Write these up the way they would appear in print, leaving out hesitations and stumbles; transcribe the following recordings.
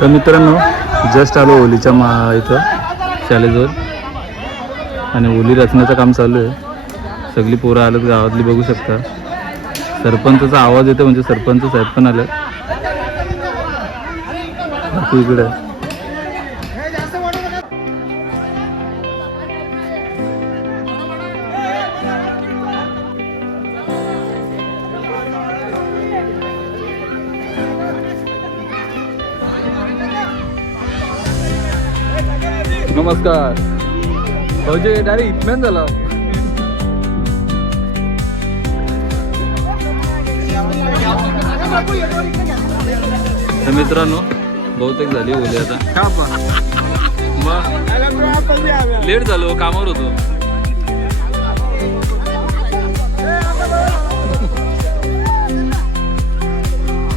तर मित्रांनो जस्ट आलो होलीच्या इथं शाळेजवळ आणि होली रचण्याचं काम चालू आहे. सगळी पोरं आलं गावातली बघू शकता. सरपंचाचा आवाज येतो म्हणजे सरपंच साहेब पण आले. बाकी इकडे नमस्कार भाऊजी डायरेक्ट इथमॅन झाला. तर मित्रांनो बहुतेक झाली होली आता. मग लेट झालो कामावर होतो.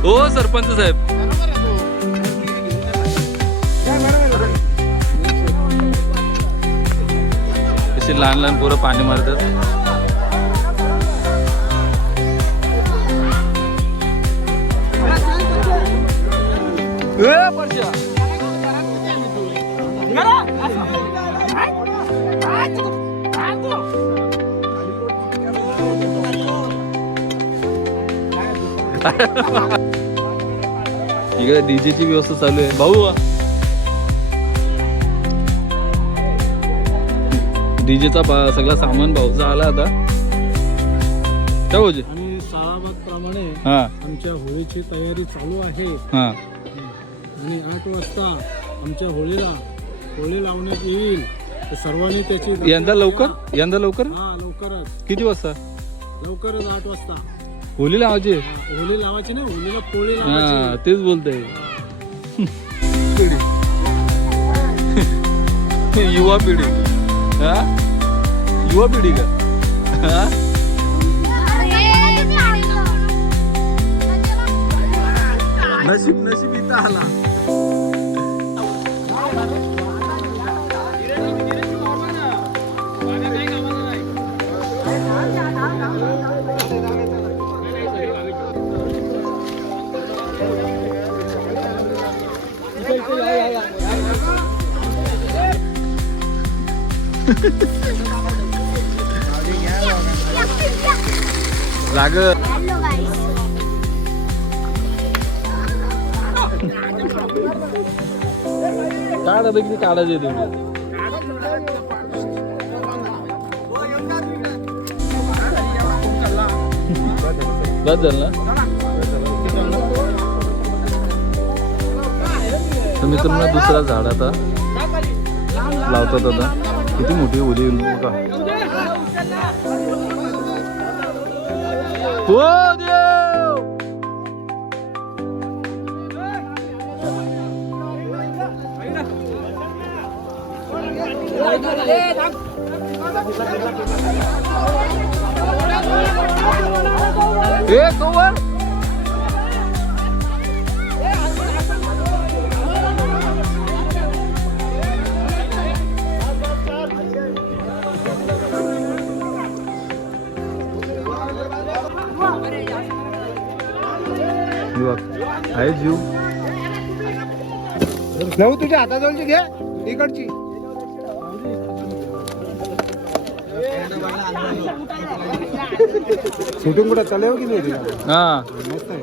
हो सरपंच साहेब अशी लहान लहान पोरं पाणी मारतात. इकडे डीजेची व्यवस्था चालू आहे. भाऊ डीजेचा सगळा सामान भाऊचा आला आता. काय भाऊजी आणि सालाबादप्रमाणे हा आमच्या होळीची तयारी चालू आहे. हा आणि 8 वाजता आमच्या होळी लावण्यात येईल. तर सर्वांनी त्याची यंदा लवकर हा लवकरच. किती वाजता? लवकरच 8 वाजता होली लावायची. होळी लावायची नाही, होळीला पोळी हा लावायची. तेच बोलतोय. युवा पिढी हा युवा पिढी का हा? नशीब इथं आला. लागत काढा किती काढायचे तुम्ही. बस झालं ना. तर मित्रांनो दुसरा झाड आता लावतात. आता किती मोठी होली बघा. हो देव एक ओव्हर आहे जीव. नऊ तुझ्या हाताजवळची घे इकडची. शूटिंग कुठं चालू की नाही? हा मस्त आहे.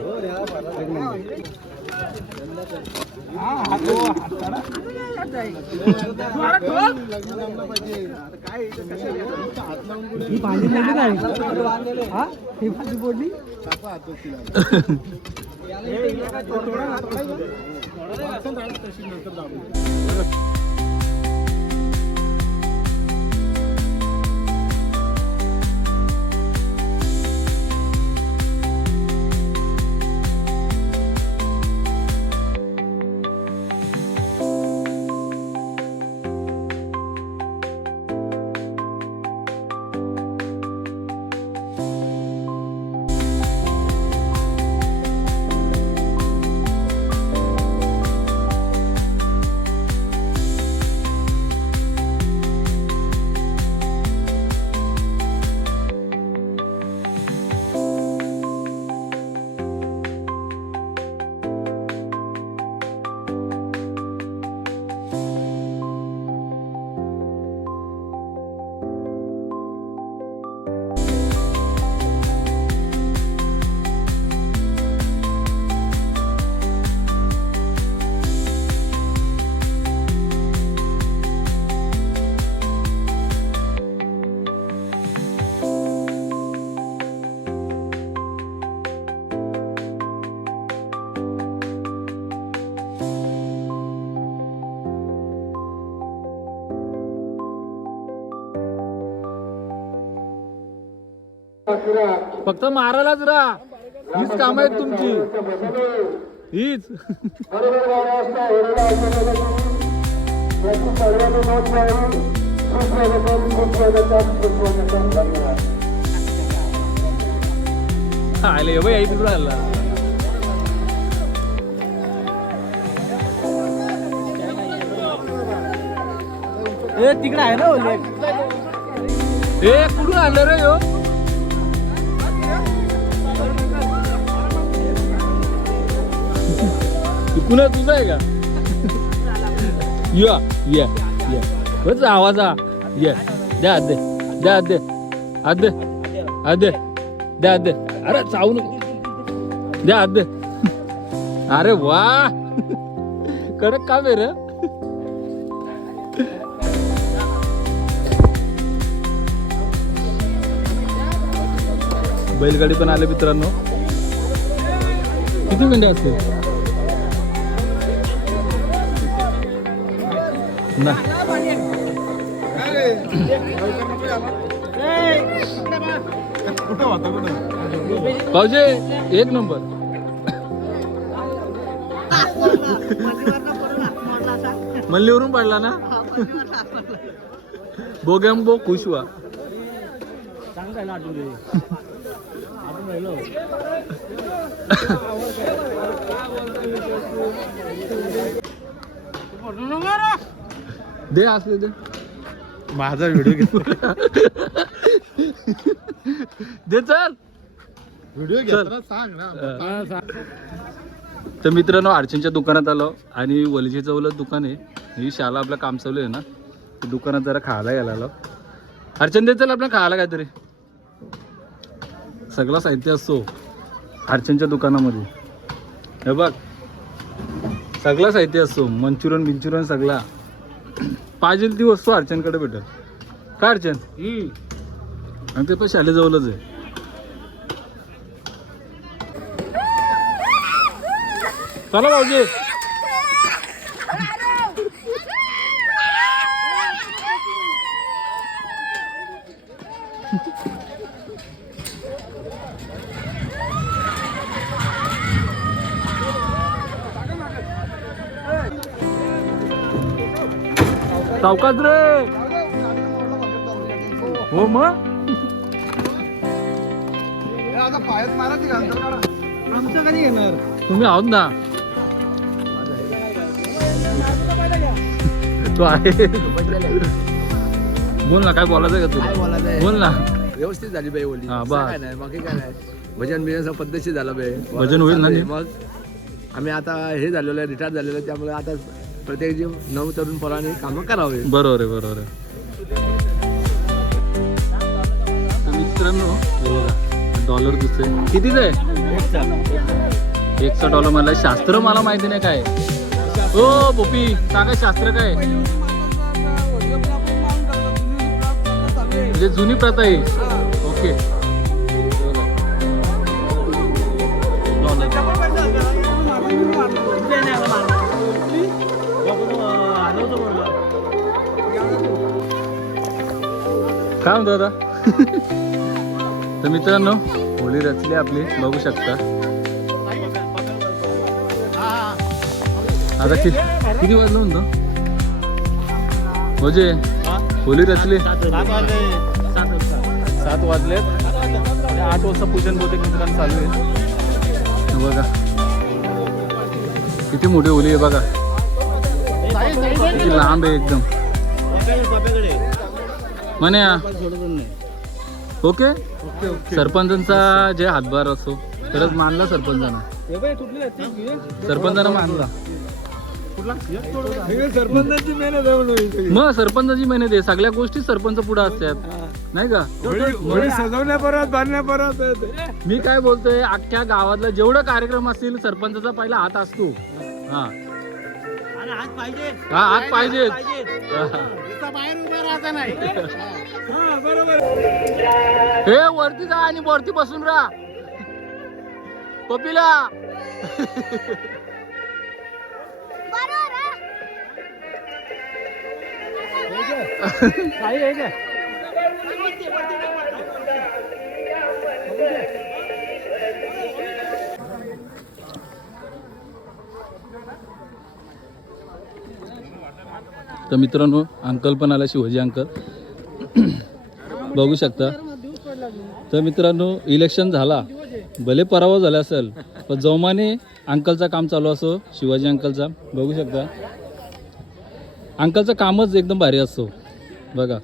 फक्त मारायलाच राहा, हीच काम आहेत तुमची, हीच. आले बाई, आई तिकडं आला. तिकडे आहे ना ओले. ए कुठून आलं रे हो? पुन्हा तुझा आहे का? या या या बस आवाज या. द्या आदे, द्या आदे, आदे आदे, द्या आदे. अरे चावू नको, द्या आदे. अरे वा, कडक काम आहे रे. बैलगाडी पण आले मित्रांनो. किती मिनिटं असते ना? पावजे एक नंबर. मल्लीवरून पडला ना? बोगॅम बो खुश हुआ. दे असले दे, माझा व्हिडिओ घेतो. दे चल, व्हिडिओ घेताना सांग ना. तर मित्रांनो, अर्चनच्या दुकानात आलो आणि वलीची चवलं दुकान आहे. ही शाला आपलं काम चालू आहे ना, दुकानात जरा खायला गेला आलो. अर्चन दे चल आपल्या खायला काहीतरी. सगळं साहित्य असतो अर्चनच्या दुकानामध्ये. हे बघ, सगळं साहित्य असतो, मंचुरियन बिंचुरियन सगळा. पाहिजे ती वस्तू अर्चनकडे भेटेल का अर्चन? आणि ते पण शाळेजवळच आहे. चला भाऊजी. सावकाश रे. हो मग पायात मारा ती आमचं कधी येणार? तुम्ही आहोत ना. तो आहे. बोल ना, काय बोलायचं का तुला? बोल ना. व्यवस्थित झाली बाई ओली. हा, बस. काय नाही, बाकी काय नाही. भजन बिजन पद्धतशीर झालं बाई. भजन होईल ना? मग आम्ही आता हे झालेलं आहे, रिटायर झालेलं आहे, त्यामुळे आता प्रत्येक जीव नऊ तरुण पोरांनी कामं करावे. बरोबर आहे, बरोबर आहे. मित्रांनो डॉलर दिसतोय. कितीच आहे? $1 मला शास्त्र मला माहिती नाही काय. हो पोपी, सांगा शास्त्र काय? म्हणजे जुनी प्रथा आहे. ओके. काय म्हणतो आता? तर मित्रांनो, होळी रचली आपली, बघू शकता. आता किती वाजलं म्हणतो म्हणजे? होळी रचली 7 वाजलेत. 8 वाजता पूजन बहुतेक मित्रांनो चालू आहे. बघा किती मोठी होळी आहे बघा, किती लांब आहे एकदम. म्हणे ओके. सरपंचांचा जे हातभार असतो तरच मानला सरपंचांना. सरपंचांना मानला. सरपंचाची मेहनत आहे. मग सरपंचाची मेहनत आहे. सगळ्या गोष्टी सरपंच पुढे असतात नाही का? सजवण्या परत बांधण्या परत. मी काय बोलतोय, अख्ख्या गावातला जेवढा कार्यक्रम असतील सरपंचाचा पहिला हात असतो. हा हात पाहिजे. हे वरती जा आणि वरती बसून राहा पपीला. तर मित्रांनो अंकल पण आला, शिवाजी अंकल बघू शकता. तर मित्रांनो इलेक्शन झाला, भले पराभव झाला असेल पण जोमाने अंकलचा काम चालू असो, शिवाजी अंकलचा बघू शकता. अंकलचं कामच एकदम भारी असतो बघा.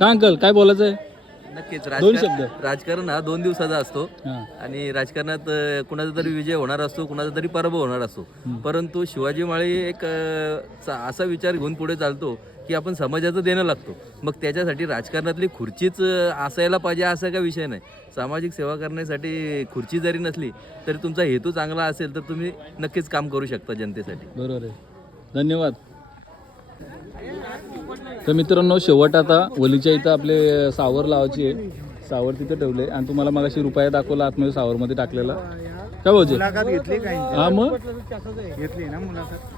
का अंकल काय बोलायचं आहे? नक्कीच दोन शब्द. राजकारण हा 2 दिवसाचा असतो हां आणि राजकारणात कुणाचा तरी विजय होणार असतो, कुणाचा तरी पराभव होणार असतो. परंतु शिवाजी माळी एक असा विचार घेऊन पुढे चालतो की आपण समाजाचं देणं लागतो. मग त्याच्यासाठी राजकारणातली खुर्चीच असायला पाहिजे असा काही विषय नाही. सामाजिक सेवा करण्यासाठी खुर्ची जरी नसली तरी तुमचा हेतू चांगला असेल तर तुम्ही नक्कीच काम करू शकता जनतेसाठी. बरोबर आहे, धन्यवाद. तर मित्रांनो शेवट आता ओलीच्या इथं आपले सावर लावायची आहे. सावर तिथं ठेवले आणि तुम्हाला मगाशी रुपया दाखवला आतमध्ये सावरमध्ये टाकलेला. काय बोलचे हा मग घेतली ना मुलाखत.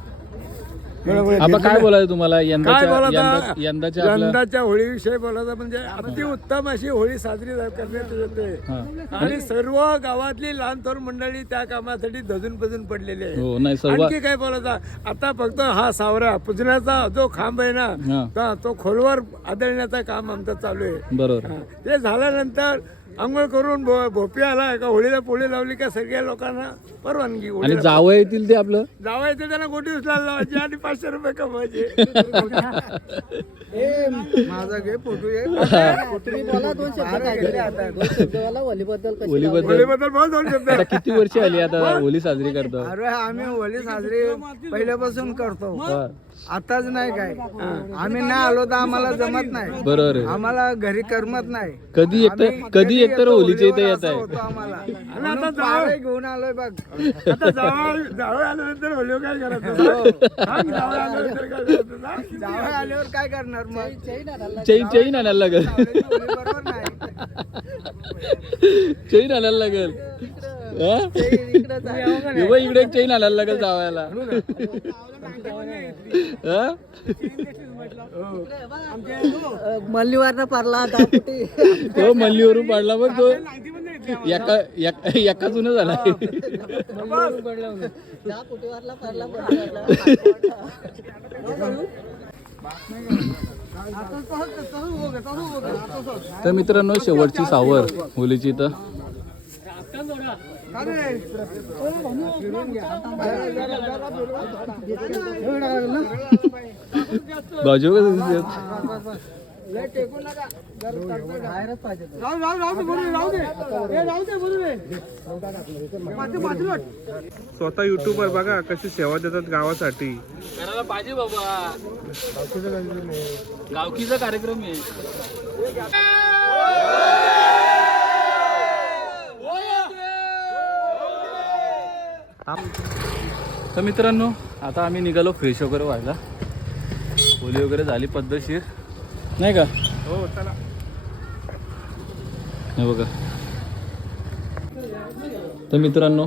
आपण काय बोलायचं तुम्हाला यंदाच्या आपल्या यंदाच्या होळीविषयी बोलायचं म्हणजे अतिउत्तम अशी होळी साजरी करण्यात येते हां आणि सर्व गावातली लहान थोर मंडळी त्या कामासाठी धजून पजून पडलेली आहे. हो नाही सर्व आणखी काय बोलायचं आता फक्त हा सावरा पुजण्याचा जो खांब आहे हां ना तो खोलवर आदळण्याचं काम आमचं चालू आहे. बरोबर. हा. ते झाल्यानंतर आंघोळ करून भोपी आला का होळीला पोळी लावली का सगळ्या लोकांना परवानगी. आणि जावं येतील ते आपलं जावायचं त्यांना गोटी उचलायला लावायची आणि 500 रुपये कमवायचे. माझा घे फोटो होलीबद्दल बहुत दोन शब्द. आता किती वर्ष आली आता होली साजरी करतो? अरे आम्ही होळी साजरी पहिल्यापासून करतो, आताच नाही काय. आम्ही नाही आलो तर आम्हाला जमत नाही, बरोबर आहे. आम्हाला घरी करमत नाही. कधी एकतर होलीच्या इथे येत आहे. होतो आम्हाला आणि आता म्हणून पारे घेऊन आलोय बघ. आता जावं आल्यानंतर होली काय करायचं? सांग, जावं आल्यानंतर काय करायचं ना? जावई आल्यावर काय करणार मग? चैन आणायला लागेल. होळी बरोबर नाही. चैन आणायला लागेल. हा? हे बघ, इकडे एक चैन आणायला लागेल जावायला. हा? मल्लीवरनं पारला तो मल्लीवरून पाडला मग तो एका जुनं झाला. तर मित्रांनो शेवटची सावर होलीची तर बाजू स्वतः युट्यूबर बघा कशी सेवा देतात गावासाठी. करायला पाहिजे बाबा, गावकीचा कार्यक्रम आहे. तर मित्रांनो आता आम्ही निघालो फ्रेश वगैरे व्हायला. होली वगैरे झाली पद्धतशीर नाही का? हो चला. हे बघा. तर मित्रांनो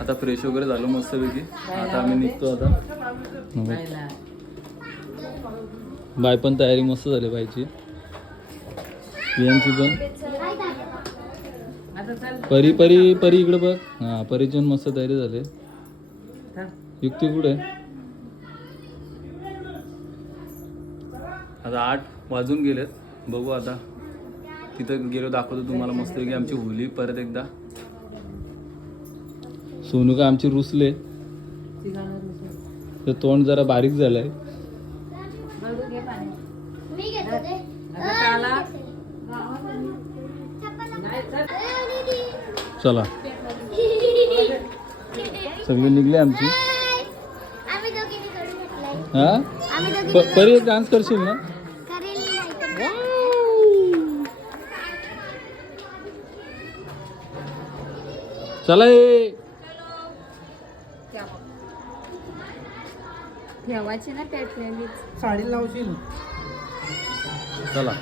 आता फ्रेश वगैरे झालो मस्तपैकी. आता आम्ही निघतो आता. बाय पण तयारी मस्त झाली बायची, बियांची पण. परी इकडे बघ. हा परीची पण मस्त तयारी झाली. युक्ती कुठे? आता 8 वाजून गेलेत. बघू आता तिथं गेलो दाखवतो तुम्हाला मस्तपैकी आमची होली परत एकदा. सोनू का आमची रुसले, तर तोंड जरा बारीक झालंय. चला सगळे निघले आमची. हा परी एक डान्स करशील ना? चला ठेवायची ना पेटलेली. साडी लावशील. चला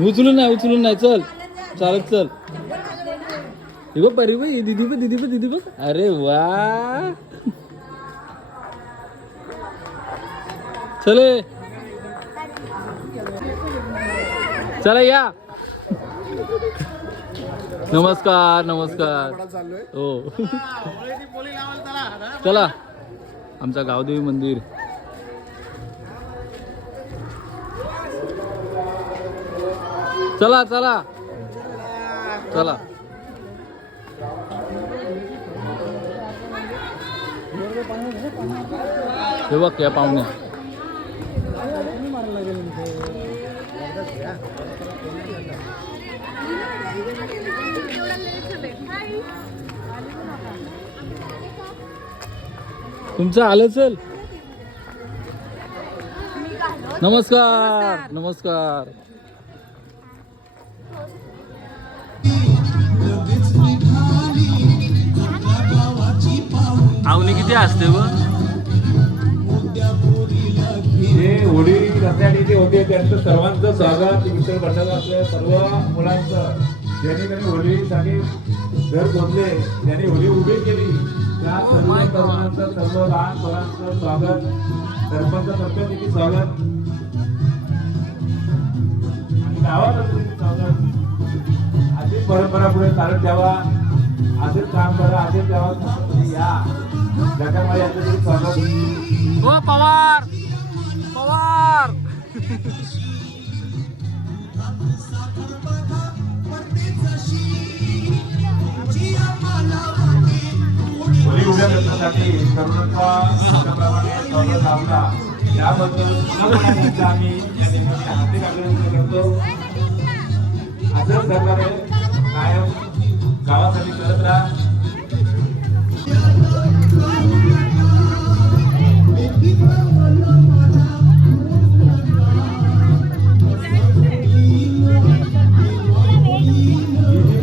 उचलून नाही चल चालत चल. हे बघ परी बघ, दीदी बघ. अरे वा चले चला या. नमस्कार नमस्कार. हो चला आमचा गावदेवी मंदिर. चला चला चला. हे बघ या पाहुण्या. तुमचं आलं चल. नमस्कार नमस्कार. आवनी किती असते व जे होळी रस्त्याने जे होते त्यांचं सर्वांचं स्वागत विठ्ठल भंडारातल्या सर्व मुलांचं ज्यांनी त्यांनी होळीसाठी घर पोचले त्यांनी होळी उभी केली त्या सर्व तरुणांचं सर्व लहान मुलांचं स्वागत सरपंच किती स्वागत आणि गावात स्वागत. अशीच परंपरा पुढे चालत द्यावा असेच काम करा असेच द्यावा या जगामध्ये यांचं स्वागत. हो पवार पवार. होळी उभ्या करण्यासाठी तरुणांचा स्वागत लावला याबद्दल आम्ही या ठिकाणी हार्दिक अभिनंदन करतो. असंच सरकारने कायम गावासाठी करत राहा.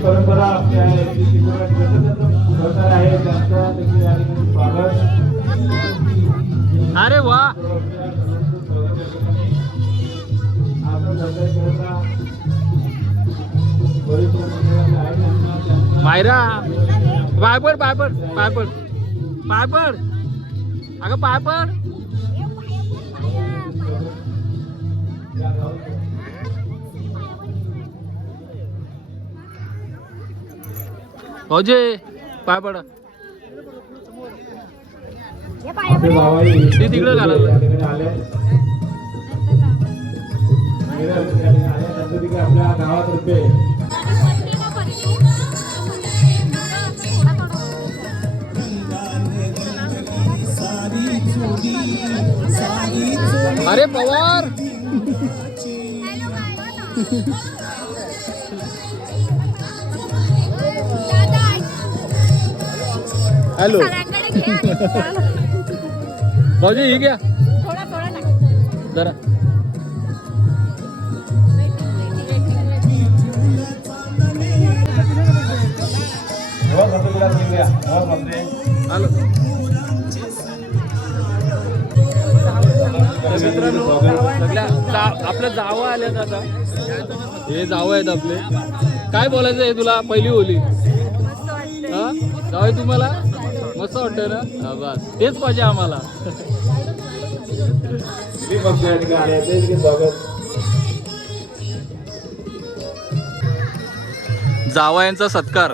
परंपरा आपली आहे ती सरकार आहे त्यांचं देखील या ठिकाणी स्वागत. अरे वा. मायरा पायपड पायपड पायपड पायपड अगं पायपड. भाऊजी पाय पडा. ते तिकडे घालायला आपल्या गावातर्फे अरे पवार. हॅलो भाऊजी ही घ्या जरा. मित्रांनो सगळ्या आपल्या जावं आल्यात आता. हे जावं आहेत आपले. काय बोलायचं आहे तुला पहिली होली हा जावं तुम्हाला मस्त वाटतं ना. हा बस तेच पाहिजे आम्हाला. जावयांचा सत्कार.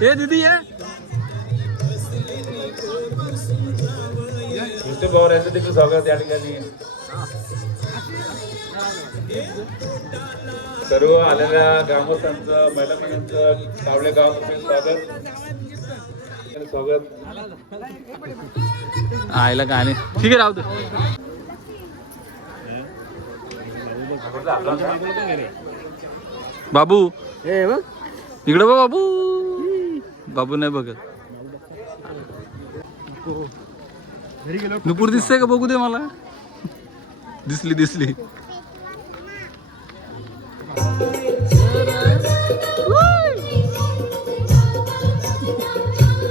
हे दीदी आहे विष्णू पवार यांचं देखील स्वागत या ठिकाणी. सर्व आलेल्या ग्रामस्थांचं महिला मंडळांचं सावळे गावातर्फे स्वागत. आयला गाणे ठीक आहे राहू दे. बाबू इकडे बघ बाबू. बाबू नाही बघत. नुपूर दिसते का बघू दे मला. दिसली दिसली.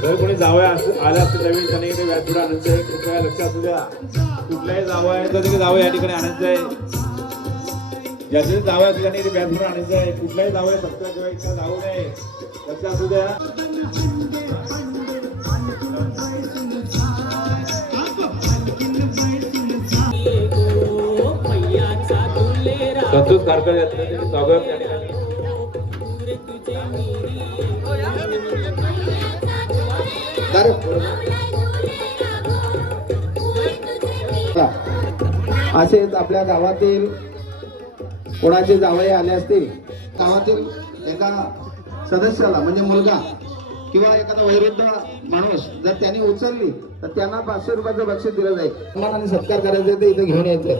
जर कोणी जावया आला असतं नवीन त्याने इथे व्यासपीठ आणायचं आहे. कृपया लक्षात असू द्या कुठल्याही जावं आहे तर जावं या ठिकाणी आणायचं आहे. ज्याचे जावं आहे त्याने इथे व्यासपीठ आणायचं आहे. कुठल्याही जावं आहे सत्ता किंवा इतका जाऊ नये लक्षात असू द्या. संतोष कारकर यांचं स्वागत या ठिकाणी. असेच आपल्या गावातील कोणाचे जावई आले असतील, गावातील एका सदस्याला म्हणजे मुलगा किंवा एखादा वयोवृद्ध माणूस जर त्यांनी उचलली तर त्यांना 500 रुपयाचं बक्षीस दिलं जाईल. सन्मान आणि सत्कार करायचे ते इथे घेऊन यायचंय.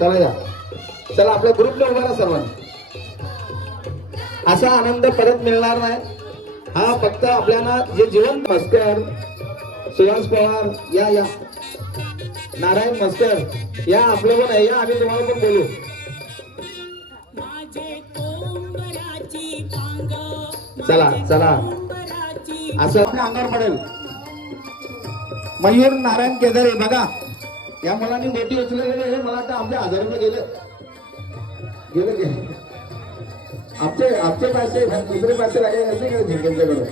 चला या, चला आपल्या ग्रुपला उभा राहा सर्वांनी. असा आनंद परत मिळणार नाही. हा फक्त आपल्याला जे जीवन. मस्कर, सुहास पवार या या, नारायण मस्कर या, आपलं पण आहे या, आम्ही तुम्हाला पण बोलू. चला चला, असं आपल्या अंगावर पडेल. मयूर नारायण केदारे बघा, या मुलांनी मोठी उचललेली आहे. मला वाटतं आमचे 1000 रुपये गेले गेले गेले. आमचे पैसे दुसरे पैसे लागले नसते का झिंकेंच्याकडे.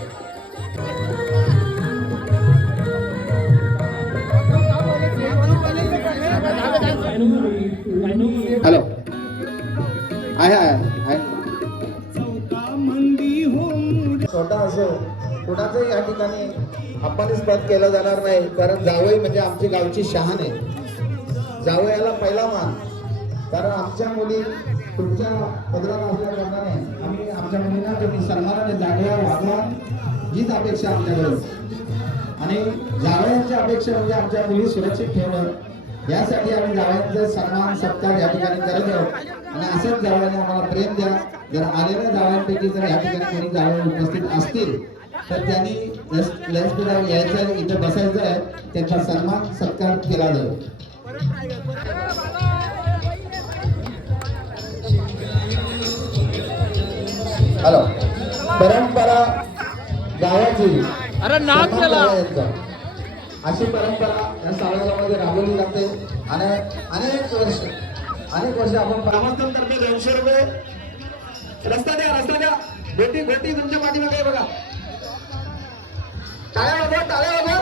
हॅलो, आहे आहे. छोटा असो कुणाचंही या ठिकाणी अपमानिस्पद केलं जाणार नाही, कारण जावई म्हणजे आमची गावची शहाण आहे. जावयाला पहिला मान, कारण आमच्या मुली तुमच्या पदरात असल्या कारणाने आम्ही आमच्या मुलींना तुम्ही सन्मानाने जागेला वागवा हीच अपेक्षा आमच्याकडे. आणि जावयांची अपेक्षा म्हणजे आमच्या मुली सुरक्षित ठेवणं, यासाठी आम्ही जावयांचा सन्मान सत्कार या ठिकाणी करत आहोत. आणि असंच जावयाने आम्हाला प्रेम द्या. जर आलेल्या जावयांपैकी जर या ठिकाणी कोणी जावई उपस्थित असतील तर त्यांनी व्यासपीठावर यायचं, इथे बसायचं आहे, त्यांचा सन्मान सत्कार केला जाईल. हॅलो, परंपरा गावाची अशी परंपरा या सावळगावामध्ये राबवली जाते. आणि अनेक वर्ष आपण ग्रामस्थांतर्फे 200 रुपये. रस्ता द्या. गोटी तुमच्या पाठीमागे बघा. टाळ्या वाजवा.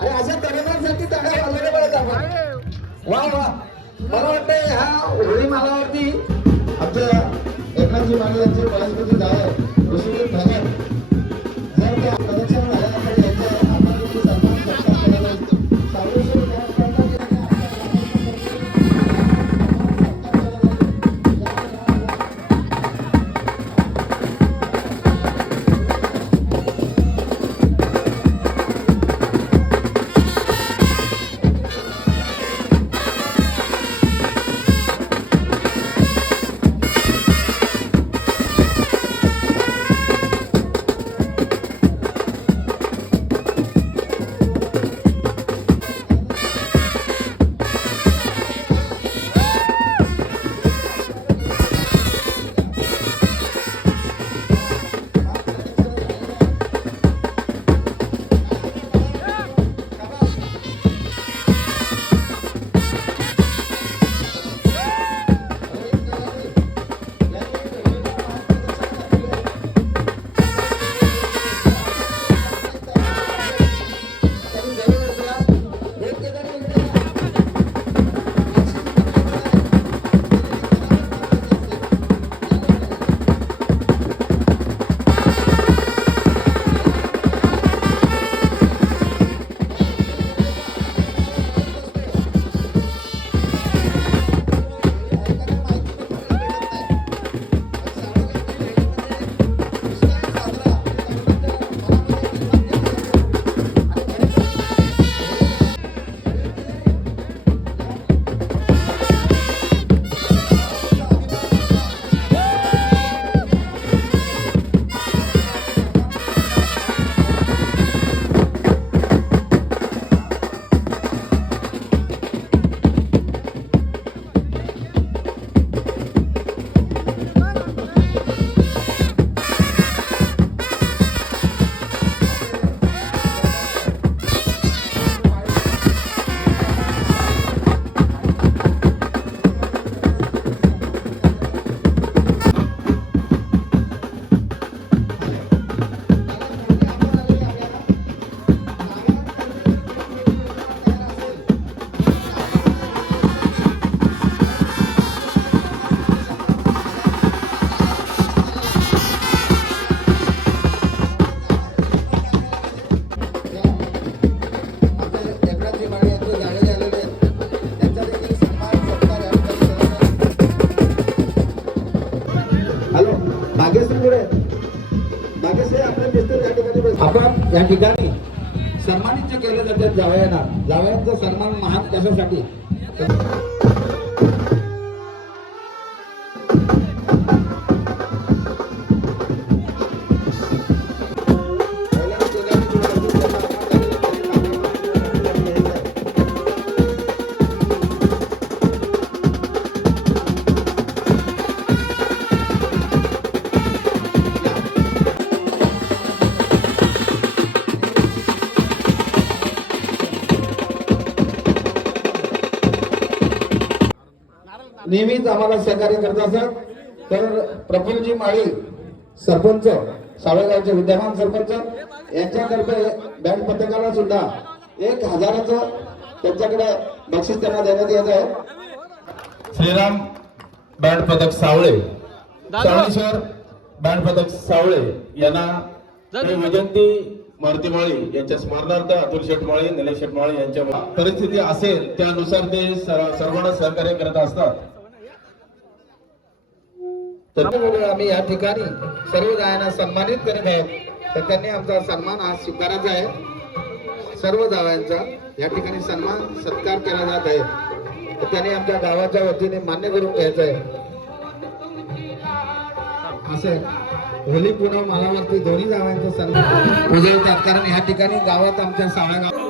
आणि अशा तरुणांसाठी टाळ्या वाजवल्या पाहिजेत आपण. वा मला वाटतं ह्या होळी मालावरती आमच्या एकनाथजी माने यांचे वनस्पती झाड ऋषिकेश भगत जर त्या प्रदक्षिणा झाल्यानंतर यांचं आपण सन्मान सत्कार करायला सावळेश्वर केले जाते जावयांना. जावयांचा सन्मान महान कशासाठी? नेहमीच आम्हाला सहकार्य करत असत. तर प्रफुल्लजी माळी सरपंच, सावळगावचे विद्यमान सरपंच यांच्यातर्फे बँड पथकाला सुद्धा 1000चं त्यांच्याकडे बक्षीस त्यांना देण्यात येत आहे. श्रीराम बँड पथक सावळे, सावळेश्वर बँड पथक सावळे यांना विजंती मारुतीमाळी यांच्या स्मरणार्थ अतुल शेटमाळी, निलेश शेटमाळी यांच्या परिस्थिती असेल त्यानुसार ते सर्वांना सहकार्य करत असतात. तर आम्ही या ठिकाणी सर्व जायांना सन्मानित करत आहोत. तर त्यांनी आमचा सन्मान आज स्वीकारायचा आहे. सर्व जावयांचा या ठिकाणी सन्मान सत्कार केला जात आहे. तर त्यांनी आमच्या गावाच्या वतीने मान्य करून घ्यायचं आहे. असे होली पुन्हा मालावरती दोन्ही जावयांचा सन्मान उजळतात. कारण या ठिकाणी गावात आमच्या सावळगाव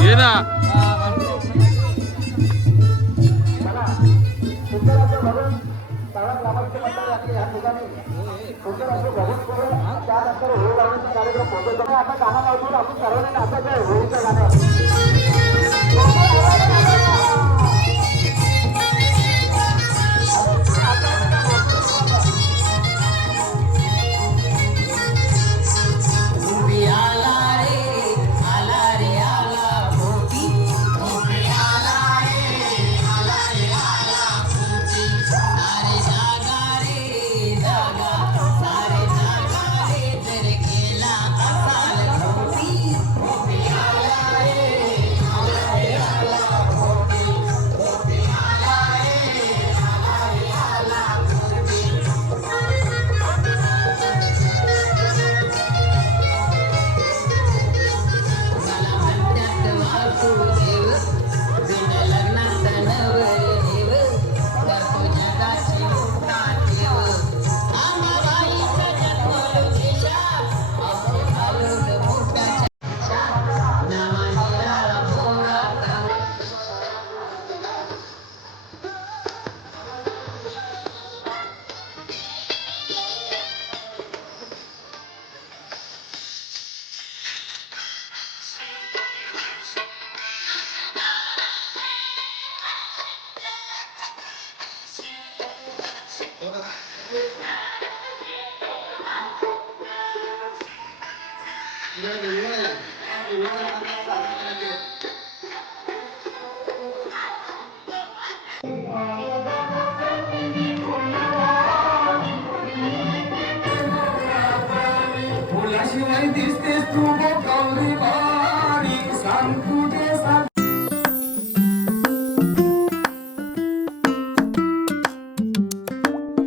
ये ना. फुलाशिवाय दिसतेस तू गौरी वाणी, सांग